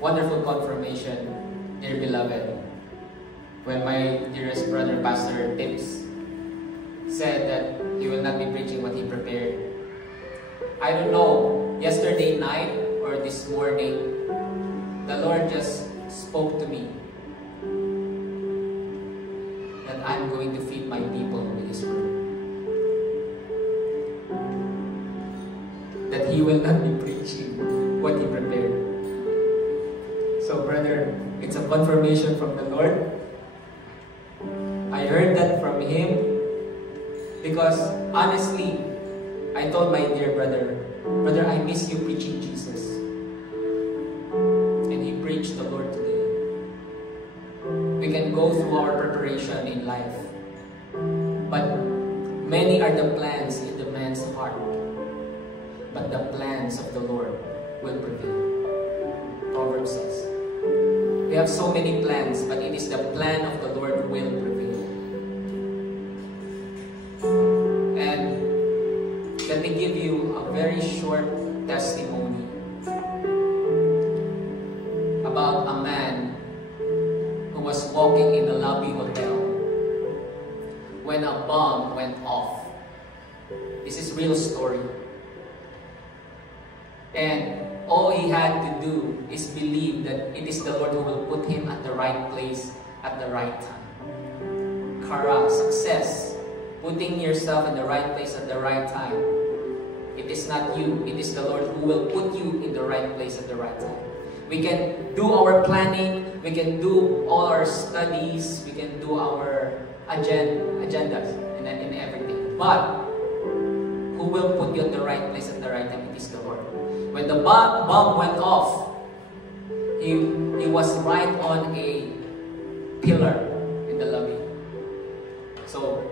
wonderful confirmation, dear beloved, when my dearest brother, Pastor Tips, said that he will not be preaching what he prepared. I don't know, yesterday night or this morning, the Lord just spoke to me that I'm going to feed my people with His word. That He will not be preaching what He prepared. So brother, it's a confirmation from the Lord. I heard that from Him because honestly, I told my dear brother, brother, I miss you preaching Jesus. And he preached the Lord today. We can go through our preparation in life, but many are the plans in the man's heart, but the plans of the Lord will prevail. Proverbs says, we have so many plans, but it is the plan of the Lord who will prevail. And let me give you a very short testimony about a man who was walking in the lobby hotel when a bomb went off. This is real story. And all he had to do is believe that it is the Lord who will put him at the right place at the right time. Kara, success, putting yourself in the right place at the right time. It is not you, it is the Lord who will put you in the right place at the right time. We can do our planning, we can do all our studies, we can do our agendas and everything. But who will put you at the right place at the right time? It is the Lord. When the bomb went off, he was right on a pillar in the lobby. So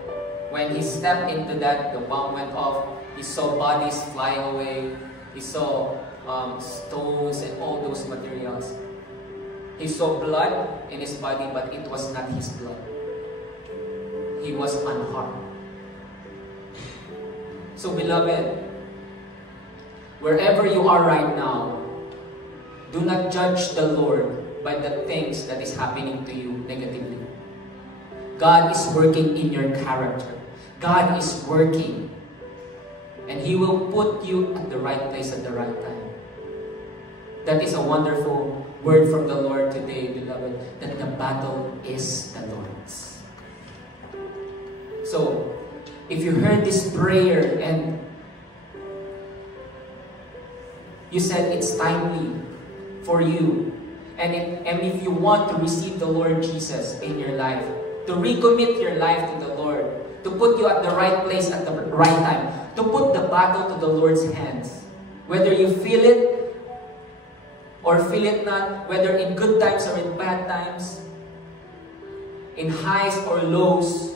when he stepped into that, the bomb went off. He saw bodies flying away. He saw stones and all those materials. He saw blood in his body, but it was not his blood. He was unharmed. So beloved, wherever you are right now, do not judge the Lord by the things that is happening to you negatively. God is working in your character. God is working. And He will put you at the right place at the right time. That is a wonderful word from the Lord today, beloved, that the battle is the Lord's. So, if you heard this prayer and you said it's timely for you, and if you want to receive the Lord Jesus in your life, to recommit your life to the Lord, to put you at the right place at the right time, to put the battle to the Lord's hands, whether you feel it or feel it not, whether in good times or in bad times, in highs or lows,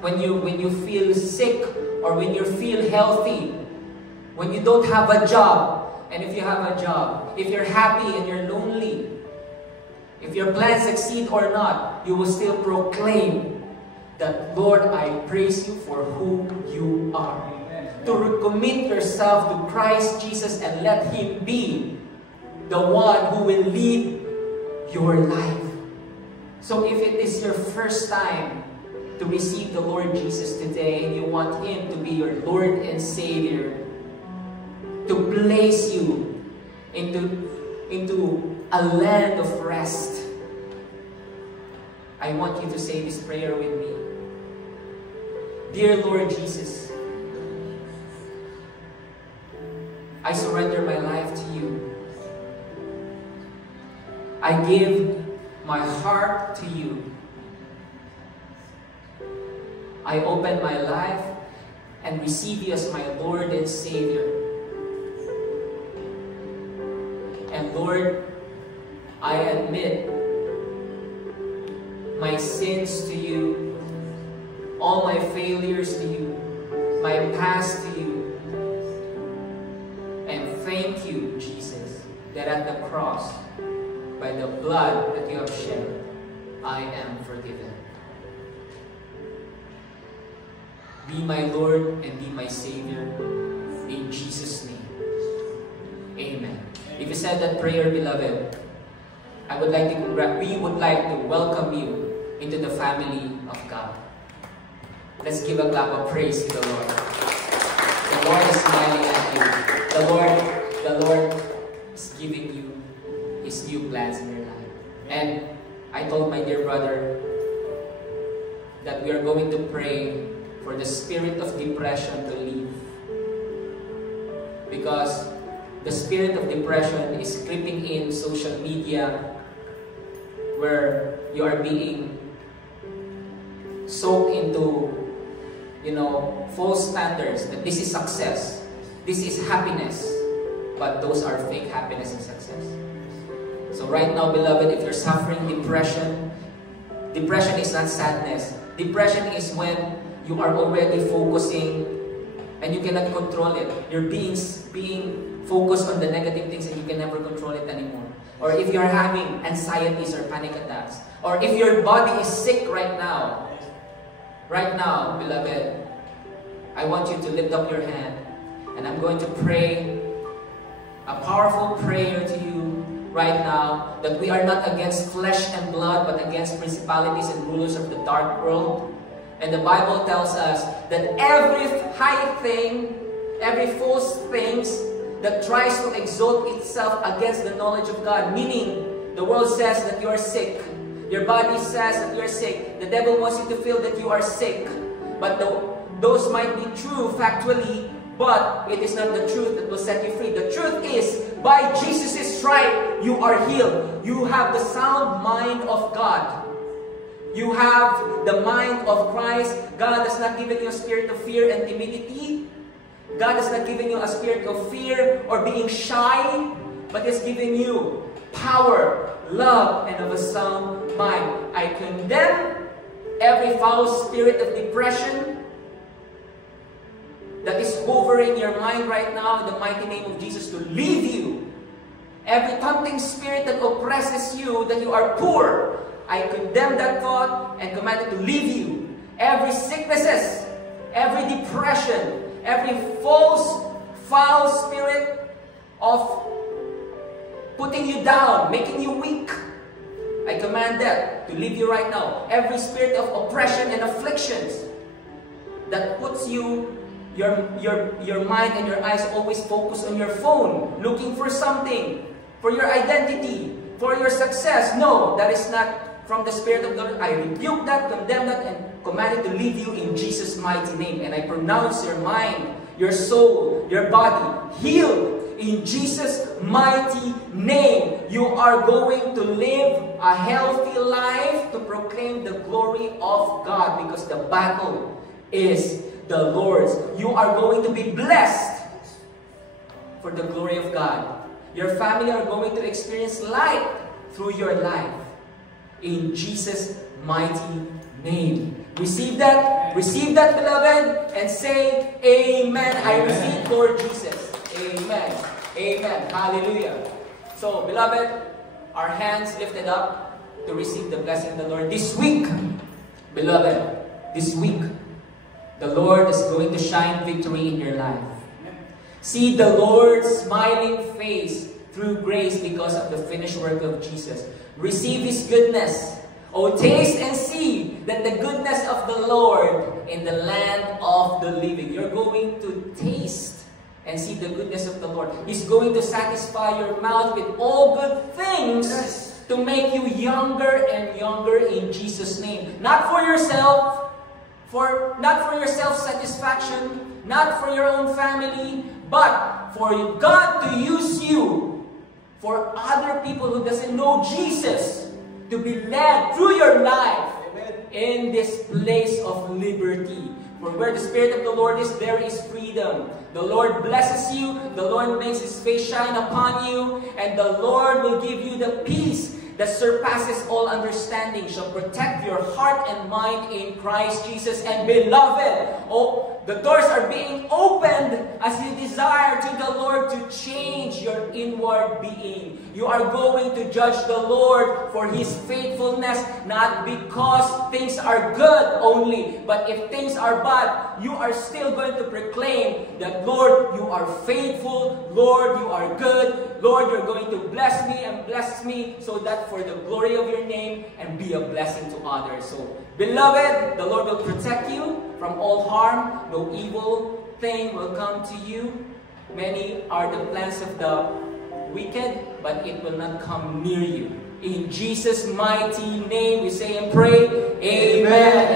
when you feel sick or when you feel healthy, when you don't have a job, and if you have a job, if you're happy and you're lonely, if your plans succeed or not, you will still proclaim that, Lord, I praise you for who you are. Amen. To recommit yourself to Christ Jesus and let Him be the one who will lead your life. So if it is your first time to receive the Lord Jesus today and you want Him to be your Lord and Savior, to place you into a land of rest, I want you to say this prayer with me. Dear Lord Jesus, I surrender my life to you. I give my heart to you. I open my life and receive you as my Lord and Savior. And Lord, I admit my sins to you, all my failures to you, my past to you. And thank you, Jesus, that at the cross, by the blood that you have shed, I am forgiven. Be my Lord and be my Savior. In Jesus' name, amen. you said that prayer, beloved, we would like to welcome you into the family of God. Let's give a clap of praise to the Lord. The Lord is smiling at you. The Lord is giving you His new plans in your life. And I told my dear brother that we are going to pray for the spirit of depression to leave. Because the spirit of depression is creeping in social media, where you are being soaked into, false standards that this is success, this is happiness, but those are fake happiness and success. So right now, beloved, if you're suffering depression, depression is not sadness. Depression is when you are already focusing and you cannot control it. You're being focused on the negative things and you can never control it anymore. Or if you're having anxieties or panic attacks, or if your body is sick right now, beloved, I want you to lift up your hand and I'm going to pray a powerful prayer to you right now, that we are not against flesh and blood, but against principalities and rulers of the dark world. And the Bible tells us that every high thing, every false things that tries to exalt itself against the knowledge of God, meaning the world says that you are sick, your body says that you are sick, the devil wants you to feel that you are sick, but those might be true factually, but it is not the truth that will set you free. The truth is, by Jesus' stripe, you are healed. You have the sound mind of God. You have the mind of Christ. God has not given you a spirit of fear and timidity. God has not given you a spirit of fear or being shy, but He's giving you power, love, and of a sound mind. I condemn every foul spirit of depression that is hovering your mind right now in the mighty name of Jesus to leave you. Every tempting spirit that oppresses you, that you are poor, I condemn that thought and command it to leave you. Every sicknesses, every depression, every false, foul spirit of putting you down, making you weak, I command that to leave you right now. Every spirit of oppression and afflictions that puts you, your mind and your eyes always focus on your phone, looking for something, for your identity, for your success. No, that is not from the Spirit of the Lord. I rebuke that, condemn that, and command it to leave you in Jesus' mighty name. And I pronounce your mind, your soul, your body healed in Jesus' mighty name. You are going to live a healthy life to proclaim the glory of God, because the battle is the Lord's. You are going to be blessed for the glory of God. Your family are going to experience light through your life. In Jesus' mighty name. Receive that, beloved, and say, Amen. I receive, Lord Jesus. Amen. Amen. Hallelujah. So, beloved, our hands lifted up to receive the blessing of the Lord. This week, beloved, this week, the Lord is going to shine victory in your life. See the Lord's smiling face through grace because of the finished work of Jesus. Receive His goodness. Oh, taste and see that the goodness of the Lord in the land of the living. You're going to taste and see the goodness of the Lord. He's going to satisfy your mouth with all good things to make you younger and younger in Jesus' name. Not for yourself, not for your self-satisfaction, not for your own family, but for God to use you, for other people who doesn't know Jesus, to be led through your life in this place of liberty. For where the Spirit of the Lord is, there is freedom. The Lord blesses you, the Lord makes His face shine upon you, and the Lord will give you the peace that surpasses all understanding, shall protect your heart and mind in Christ Jesus. And beloved, oh, the doors are being opened as you desire to the Lord to change your inward being. You are going to judge the Lord for His faithfulness, not because things are good only, but if things are bad, you are still going to proclaim that, Lord, you are faithful, Lord, you are good, Lord, you're going to bless me and bless me so that for the glory of your name and be a blessing to others. So, beloved, the Lord will protect you from all harm. No evil thing will come to you. Many are the plans of the wicked, but it will not come near you. In Jesus' mighty name we say and pray, Amen.